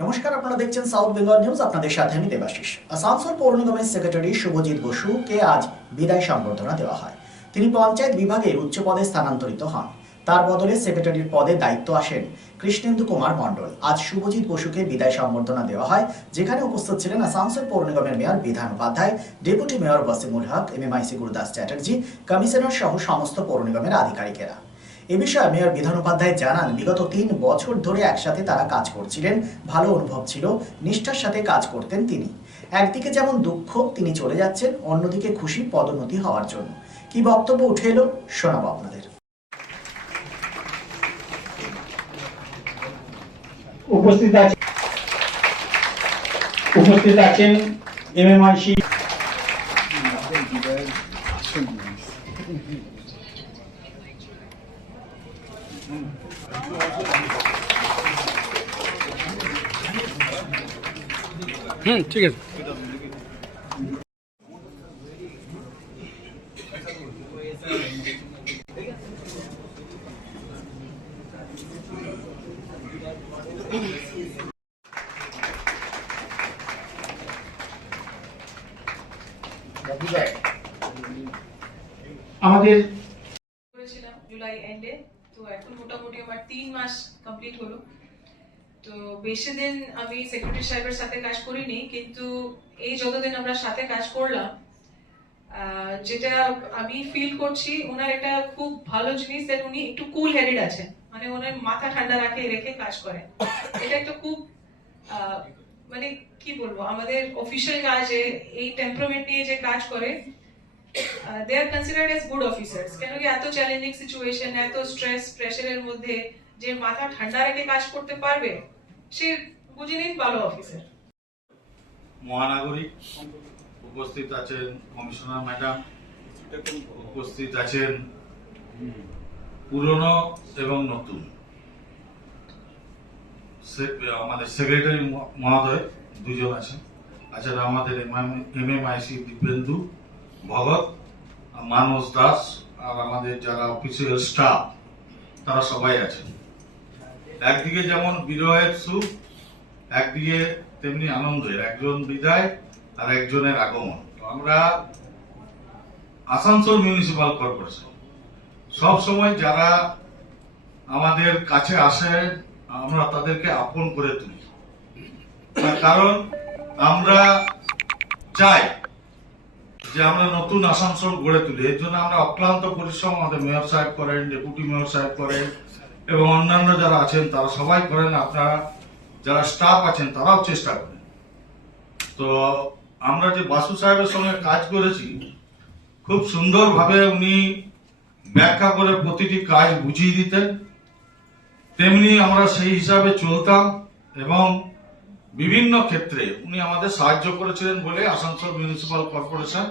নমস্কার, আপনারা দেখছেন সাউথ বেঙ্গল নিউজ আপনাদের সাথে আমি দেবাশিস। আসানসোল পৌর নিগমের সেক্রেটারি শুভজিৎ বসুকে আজ বিদায় সম্বর্ধনা দেওয়া হয়। তিনি পঞ্চায়েত বিভাগের উচ্চ পদে স্থানান্তরিত হন। তার বদলে সেক্রেটারির পদে দায়িত্ব আসেন কৃষ্ণেন্দু কুমার মণ্ডল। আজ শুভজিৎ বসুকে বিদায় সম্বর্ধনা দেওয়া হয়, যেখানে উপস্থিত ছিলেন আসানসোল পৌর নিগমের mayor Bidhan Upadhyay, deputy mayor Wasimul Haque, MMIC Gurudas Chatterjee, commissioner সহ সমস্ত পৌর নিগমের আধিকারিকেরা। এ বিষয়ে মেয়র বিধান উপাধ্যায় জানান, বিগত তিন বছর ধরে একসাথে তারা কাজ করছিলেন, ভালো অনুভব ছিল, নিষ্ঠার সাথে কাজ করতেন তিনি। একদিকে যেমন দুঃখ, তিনি চলে যাচ্ছেন, অন্যদিকে খুশি পদোন্নতি হওয়ার জন্য। কি বক্তব্য উঠে এলো, শোনাবো আপনাদের। উপস্থিত আছেন উপস্থিত আছেন এমএমআইসি হুম ঠিক আছে। আমাদের করেছিলাম জুলাই এন্ডে তো এখন মোটামুটি আমার তিন মাস কমপ্লিট হলো। তো বেশি দিন আমি সেক্রেটারি সাহেবের সাথে কাজ করিনি, কিন্তু এই যতদিন আমরা সাথে কাজ করলাম যেটা আমি ফিল করছি, ওনার একটা খুব ভালো জিনিস that উনি একটু কুল হেডেড আছেন। মানে ওনার মাথা ঠান্ডা রাখে, রেখে কাজ করেন। এটা একটা খুব মানে কি বলব, আমাদের অফিসিয়াল কাজে এই টেম্পারমেন্ট নিয়ে যে কাজ করে they are considered as good officers কেন কি এত চ্যালেঞ্জিং সিচুয়েশন এত স্ট্রেস প্রেশারের মধ্যে যে মাথা ঠান্ডা রেখে কাজ করতে পারবে? সে বুঝে ভালো অফিসার। মহানাগরিক উপস্থিত আছেন কমিশনার ম্যাডাম, উপস্থিত আছেন পুরনো এবং নতুন। আমাদের সেক্রেটারি মহোদয় দুজন আছেন। আছেন আমাদের M M IC Dibyendu Bhagat Manas Das আর আমাদের যারা অফিসিয়াল স্টাফ তারা সবাই আছেন। একদিকে যেমন বিরহের সুখ, একদিকে তেমনি আনন্দের, একজন বিদায় আর একজনের আগমন। আমরা আসানসোল মিউনিসিপাল কর্পোরেশন সব সময় যারা আমাদের কাছে আসে, আমরা তাদেরকে আপন করে তুলি। কারণ, আমরা চাই যে আমরা নতুন আসানসোল গড়ে তুলি। এর জন্য আমরা অক্লান্ত পরিশ্রম আমাদের মেয়র সাহেব করেন, ডেপুটি মেয়র সাহেব করেন এবং অন্যান্য যারা আছেন, তারা সবাই করেন, আপনারা যারা স্টাফ আছেন, তারাও চেষ্টা করেন। তো আমরা যে বাসু সাহেবের সঙ্গে কাজ করেছি, খুব সুন্দরভাবে উনি ব্যাখ্যা করে প্রতিটি কাজ বুঝিয়ে দিতেন। তেমনি আমরা সেই হিসাবে চলতাম এবং বিভিন্ন ক্ষেত্রে উনি আমাদের সাহায্য করেছিলেন বলে আসানসোল মিউনিসিপাল কর্পোরেশন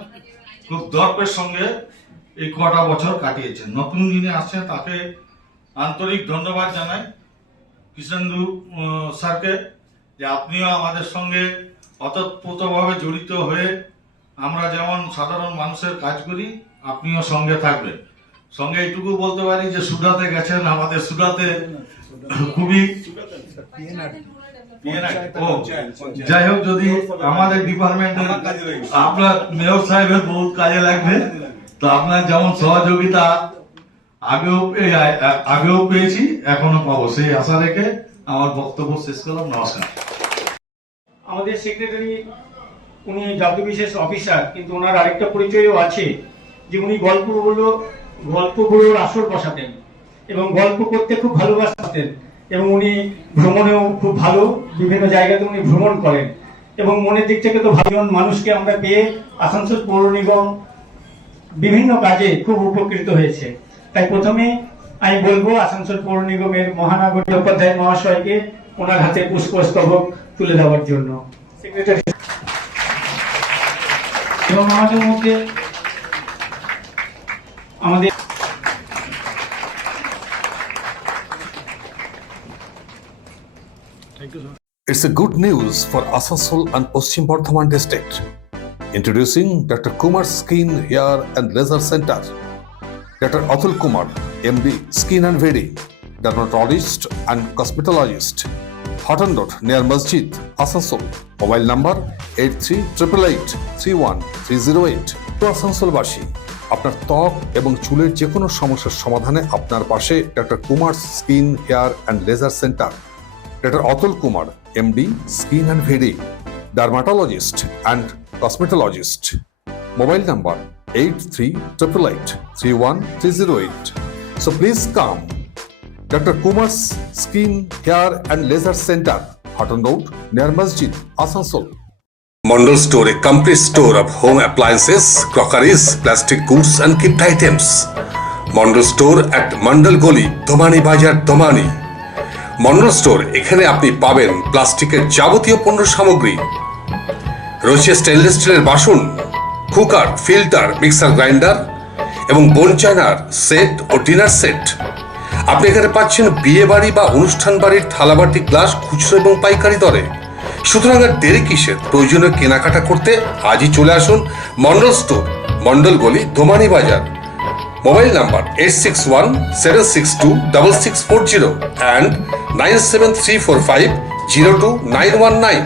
খুব দর্পের সঙ্গে এই কটা বছর কাটিয়েছেন। নতুন যিনি আসছেন, তাকে আন্তরিক ধন্যবাদ জানাই কৃষ্ণেন্দু স্যারকে যে আপনিও আমাদের সঙ্গে অতপ্রতভাবে জড়িত হয়ে আমরা যেমন সাধারণ মানুষের কাজ করি আপনিও সঙ্গে থাকবেন। সঙ্গে এইটুকু বলতে পারি যে সুরাতে গেছেন আমাদের সুরাতে খুবই যাই হোক যদি আমাদের ডিপার্টমেন্টের আপনার মেয়র সাহেবের বহুত কাজে লাগবে। তো আপনার যেমন সহযোগিতা আগেও আগেও পেয়েছি এখনও পাবো। সেই আশা রেখে আমার বক্তব্য শেষ করলাম। নমস্কার। আমাদের সেক্রেটারি উনি জাতীয় বিশেষ অফিসার কিন্তু ওনার আরেকটা পরিচয়ও আছে, যে উনি গল্পগুলো, গল্পগুলোর আসর বসাতেন এবং গল্প করতে খুব ভালোবাসতেন এবং উনি ভ্রমণেও খুব ভালো, বিভিন্ন জায়গাতে উনি ভ্রমণ করেন এবং মনের দিক থেকে তো ভাজন মানুষকে আমরা পেয়ে আসানসোল পৌর নিগম বিভিন্ন কাজে খুব উপকৃত হয়েছে। তাই প্রথমে আমি বলব আসানসোল পৌর নিগমের মহানগরী উপাধ্যায় মহাশয়কে ওনার হাতে পুষ্পস্তবক তুলে দেওয়ার জন্য সেক্রেটারি এবং আমাদের মধ্যে আমাদের It's a good news for Asansol and Paschim Bardhaman district. Introducing Dr. Kumar Skin Hair and Laser Center. Dr. Atul Kumar, MD, Skin and Wedding, dermatologist and cosmetologist. Three triple eight three one three zero eight তো আসানসোলবাসী আপনার ত্বক এবং চুলের যে কোনো সমস্যার সমাধানে আপনার পাশে doctor Kumar skin hair and laser centre doctor Atul Kumar MD skin and VD dermatologist and cosmetologist mobile number eight three triple eight three one three zero eight so please come Dr. Kumar's Skin, Hair and Laser Center, Hutton Road, near Masjid, Asansol. Mondal Store, a complete store of home appliances, crockeries, plastic goods and gift items. Mondal Store at Mandal Goli, Domani Bajar, Domani. Mondal store এখানে আপনি পাবেন প্লাস্টিকের যাবতীয় পণ্য সামগ্রী রয়েছে stainless স্টিলের বাসন কুকার, ফিল্টার, মিক্সার গ্রাইন্ডার এবং বোন চায়নার সেট ও ডিনার সেট। আপনি এখানে পাচ্ছেন বিয়ে বাড়ি বা অনুষ্ঠান বাড়ির থালাবাটি, গ্লাস, খুচরো এবং পাইকারি দরে। সুতরাং আর দেরি কিসের? প্রয়োজনীয় কেনাকাটা করতে আজই চলে আসুন মন্ডল স্টোর মন্ডল গলি Domani Bazar. Mobile number eight six one seven six two double six four zero and nine seven three four five zero two nine one nine